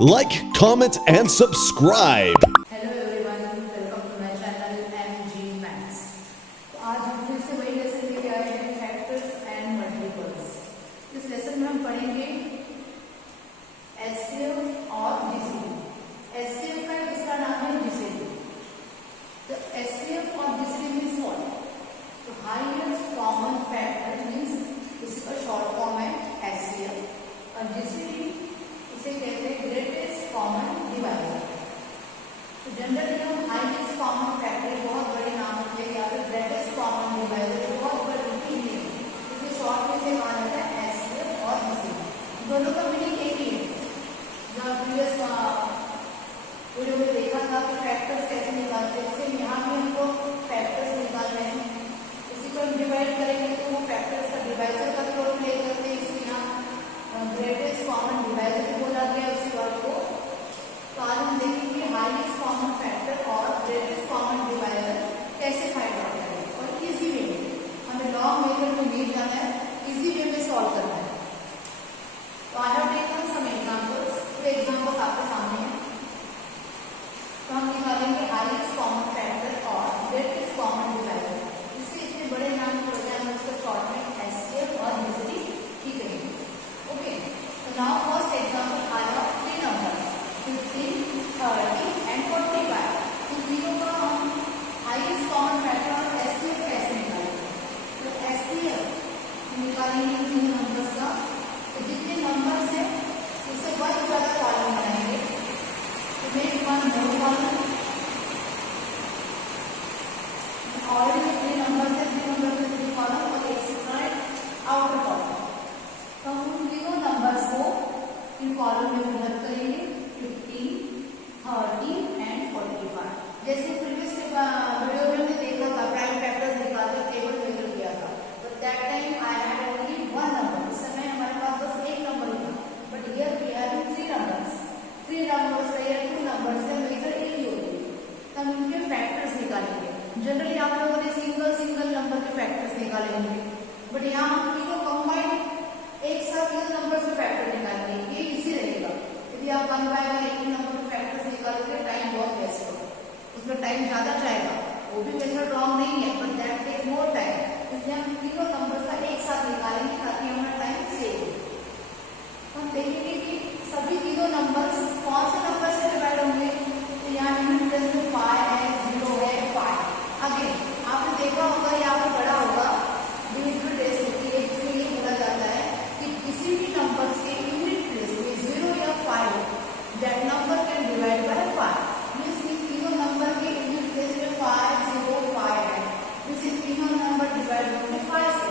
Like, comment, and subscribe. Hello everyone, welcome to my channel MG maths. तो आज हम फिर से वही लेसन लेके आए हैं, फैक्टर्स एंड मल्टीपल्स। इस लेसन में हम पढ़ेंगे एचसीएफ और जीसीडी। एचसीएफ का इसका नाम है जीसीडी। तो एचसीएफ और जीसीडी मीन्स व्हाट? तो हाईएस्ट कॉमन फैक्टर मीन्स इसका शॉर्ट फॉर्म है एचसीएफ, और जीसीडी इसे कहते हैं ग्रेटेस्ट कॉमन डिवाइजर। तो जनरली हम हाईएस्ट कॉमन फैक्टर बहुत बड़े नाम होते हैं, या फिर ग्रेटेस्ट कॉमन डिवाइजर बहुत बड़ी है, इसे शॉर्ट में से कहा जाता है एचसीएफ और जीसीडी। दोनों का मीनिंग एक ही है। जो प्रीवियस वीडियो में देखा था कि फैक्टर्स कैसे निकालते हैं, सेम यहाँ भी हमको फैक्टर्स निकालने हैं। इसी को हम डिवाइड करेंगे तो वो फैक्टर्स का डिवाइजर का रोल प्ले करते हैं, इसलिए यहाँ ग्रेटेस्ट कॉमन डिवाइजर बोला गया उसी वर्ड को। तो आज हम देखेंगे हाईएस्ट कॉमन फैक्टर और ग्रेटेस्ट कॉमन डिवाइजर कैसे फाइंड आउट करें, और इजी वे में। हमें लॉन्ग मेथड में नहीं जाना है, इजी वे में सॉल्व करना है। तो आज हम देखते हैं सम एग्जांपल्स। तो एग्जांपल्स आपके सामने हैं। तो हम निकालेंगे हाईएस्ट कॉमन फैक्टर और ग्रेटेस्ट कॉमन डिवाइजर। इससे इतने बड़े नाम की वजह हम इसको शॉर्ट में एचसीएफ और जीसीडी ही करेंगे। ओके, तो नाउ फर्स्ट एग्जांपल आया 3 नंबर 15, 30 एंड 45। तो तीनों का हम हाईएस्ट कॉमन फैक्टर और एचसीएफ कैसे निकालेंगे? तो एचसीएफ निकालेंगे तीन नंबर्स का। तो जितने नंबर्स हैं उससे वन ज्यादा कॉलम बनाएंगे। तो मेक वन मोर कॉलम, और जितने नंबर्स हैं 3 नंबर्स में 3 कॉलम और एक सेपरेट आउटर कॉलम। तो हम तीनों नंबर्स को इन कॉलम में फिलअप करेंगे, 15, 30 एंड 45। जैसे प्रीवियस वीडियो में हमने देखा था, प्राइम फैक्टर्स निकालकर टेबल मेजर किया था। But that time I had only one number. इस समय हमारे पास बस एक नंबर ही था, but here we have 3 numbers. 3 numbers का या 2 नंबर्स से मेजर एक ही होती है। तो हम इनके फैक्टर्स निकालेंगे। जनरली आप लोगों ने सिंगल नंबर के फैक्टर्स निकाले होंगे, बट यहाँ हम तीनों कंबाइंड एक साथ तीन नंबर से फैक्टर निकालेंगे। ये इजी रहेगा। यदि आप 1 बाय 1 एक ही नंबर के फैक्टर्स निकालोगे, टाइम बहुत वेस्ट होगा, उसमें टाइम ज्यादा जाएगा। वो भी मेथड रॉन्ग नहीं है, but that take more time. इसलिए हम तीनों नंबर का एक साथ निकालेंगे ताकि हमारा टाइम सेव हो। हम देखेंगे कि सभी तीनों नंबर कौन से नंबर से डिवाइड होंगे। तो यहाँ यूनिट प्लेस में 5 है, 0 है, 5। आगे आपने देखा होगा या आपको पढ़ा होगा, डिविजिबल टेस्ट होती है, इसमें ये बोला जाता है कि किसी भी नंबर के यूनिट प्लेस में 0 या 5 that number can divide by 5। Means in तीनों नंबर के यूनिट प्लेस में 5, 0, 5 है। मीन्स इन तीनों नंबर डिवाइड होंगे 5 से।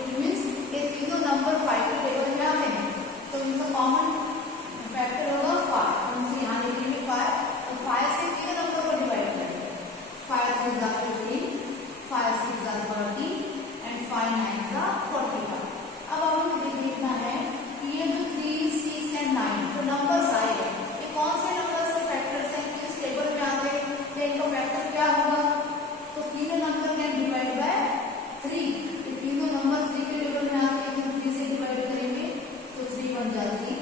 इट मीन्स ये तीनों नंबर 5 के टेबल में आते हैं। तो इनका कॉमन फैक्टर होगा 5। हम यहाँ लिखेंगे 5, तो 5 से तीनों नंबर को डिवाइड करेंगे। 5 3 जा 15, 5 6 जा 30 एंड 5 9 जा 45। अब हमें देखना है कि ये जो 3, 6 एंड 9 जो नंबर्स आए हैं, ये कौन से नंबर्स के फैक्टर्स हैं कि इस टेबल में आते हैं? तो इनका फैक्टर क्या होगा? तो तीनों नंबर कैन डिवाइड बाय 3। ये तीनों नंबर 3 के टेबल में आते हैं, तो 3 से डिवाइड करेंगे। तो 3 1 जा 3,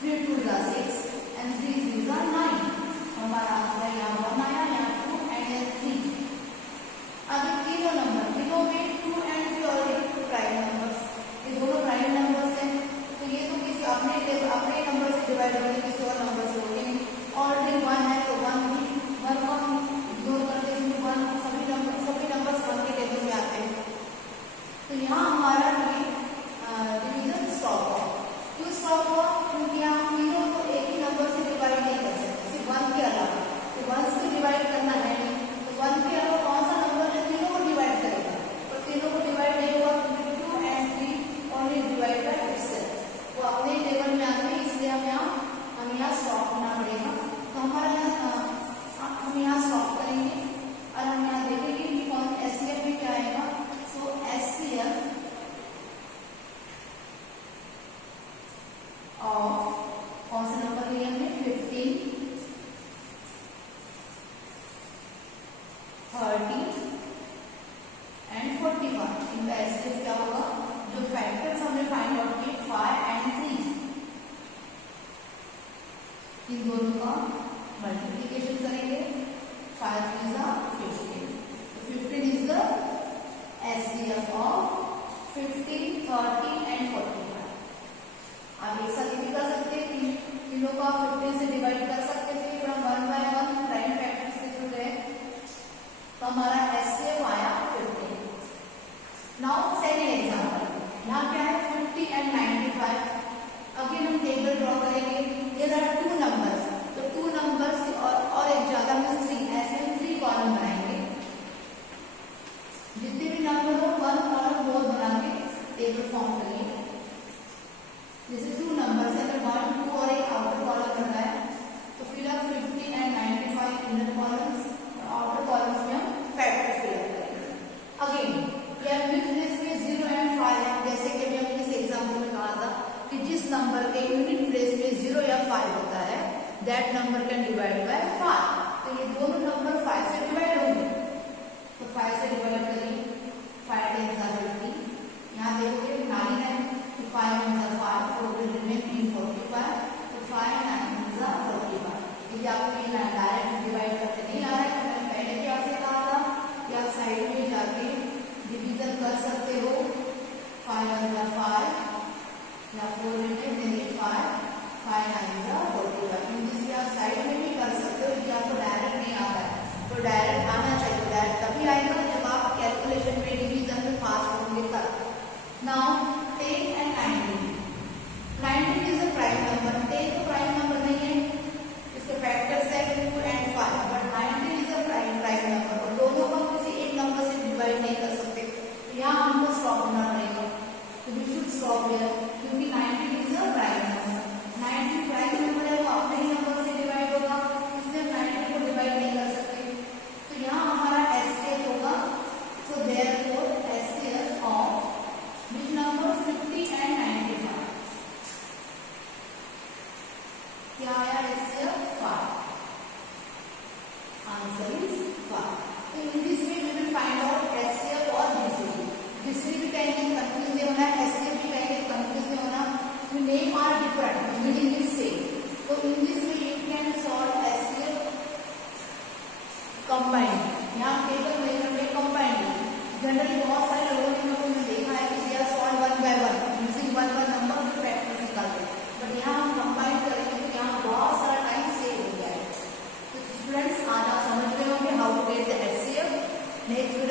3 2 जा 6 एंड 3 3 जा 9। हमारा आंसर यहाँ 1 आया, यहाँ 2 एंड 3। अभी तीनों नंबर, तीनों में 2 एंड 3 ऑलरेडी प्राइम नंबर्स, ये दोनों प्राइम नंबर्स हैं। तो ये तो किसी अपने नंबर से डिवाइड होंगे, किसी और नंबर से होंगे। ऑलरेडी 1 है तो 1 भी 1 को हम इग्नोर करते हैं, 1 सभी नंबर्स 1 के टेबल में आते हैं। तो यहाँ हमारा डिवीजन स्टॉप हुआ। क्यों स्टॉप हुआ? क्योंकि यहाँ तीनों को एक ही नंबर से डिवाइड नहीं कर सकते, सिर्फ 1 के अलावा। तो 1 से डिवाइड करना है नहीं, तो 1 के अलावा कौन सा नंबर है तीनों को डिवाइड करेगा? तो तीनों को डिवाइड नहीं होगा, क्योंकि 2 and 3 only divide by itself, वो अपने टेबल में आते हैं। इसलिए हम यहाँ स्टॉप होना पड़ेगा। तो हमारा हम यहाँ स्टॉप करेंगे और हम यहाँ देखेंगे कि कौन एचसीएफ में क्या आएगा। सो एचसीएफ और कौन सा नंबर लिया हमने? 15, 30 एंड 45। इनका एचसीएफ क्या होगा? जो फैक्टर्स हमने फाइंड आउट किए 5 एंड 3। इन दोनों का मल्टीप्लिकेशन करेंगे, 5 3 जा 15, तो 15 is the HCF of 15, 30 and 45। आप एक साथ भी कर सकते हैं, तीनों का 15 से डिवाइड कर सकते थे, पर 1 बाय 1 प्राइम फैक्टर से जो है तो हमारा HCF आया 15। नाउ सेकंड एग्जांपल, यहाँ क्या है 50 एंड 95। अगेन हम टेबल ड्रॉ करेंगे, देयर आर 2 नंबर्स, तो 2 नंबर्स और एक ज्यादा में 3, ऐसे हम 3 कॉलम बनाएंगे। जितने भी नंबर हो 1 कॉलम 4 बना के टेबल फॉर्म करिए। जैसे 2 नंबर्स है, अगर 1 2 और एक आउटर कॉलम रखा है तो fill up 50 and 95 inner columns, और आउटर कॉलम्स में हम फैक्टर फिल अप करेंगे। अगेन या यूनिट प्लेस में 0 एंड 5 है, जैसे कि अभी हमने इस एग्जांपल में कहा था कि जिस नंबर के यूनिट प्लेस में 0 या 5 होता है that number can divide by 5। तो ये दोनों नंबर 5 से डिवाइड होंगे, तो 5 से डिवाइड करिए, 5 10 जा 50, यहाँ देखोगे 9 है तो 5 1 जा 5, 4 will remain in 45, तो 5 9 जा 45। यदि आपको ये डायरेक्ट डिवाइड करके नहीं आ रहा है तो मैंने पहले भी आपसे कहा था कि आप साइड में जाके डिवीजन कर सकते हो, 5 1 जा 5 या 4 remain then 5 5 9 जा 45। इन जिससे आप साइड में भी कर सकते हो, यदि आपको डायरेक्ट नहीं आता है तो डायरेक्ट आना चाहिए। डायरेक्ट तभी आएगा जब आप कैलकुलेशन में डिवीजन में फास्ट होंगे तब। Now 10 and 19 is a prime number. 10 तो प्राइम नंबर नहीं है, इसके फैक्टर्स है 2 and 5, but 19 is a prime number, और दोनों को किसी एक नंबर से डिवाइड नहीं कर सकते, तो यहाँ हमको स्टॉप होना पड़ेगा। तो वी शुड स्टॉप हियर, क्योंकि 19 is a prime number. 19 prime number है, वो अपने ही नंबर से डिवाइड होगा, इसलिए 19 को डिवाइड नहीं कर सकते। तो यहाँ हमारा HCF होगा, so therefore HCF of which number 50 and 95, क्या आया HCF 5, आंसर इज 5। तो in this way we will find out HCF और GCD। GCD भी कहेंगे कंफ्यूज नहीं होना, HCF भी कहेंगे कंफ्यूज नहीं होना, name are different, meaning is same. तो in this way you can solve HCF combined, यहाँ टेबल मेथड में कंबाइंड। जनरली बहुत सारे लोगों ने मैंने देखा है कि they are solve 1 by 1 using 1 1 number और फैक्टर्स निकालते हैं, बट यहाँ हम कंबाइन करेंगे तो यहाँ बहुत सारा टाइम सेव हो गया है। तो स्टूडेंट्स आज आप समझ गए होंगे how to get the HCF। Next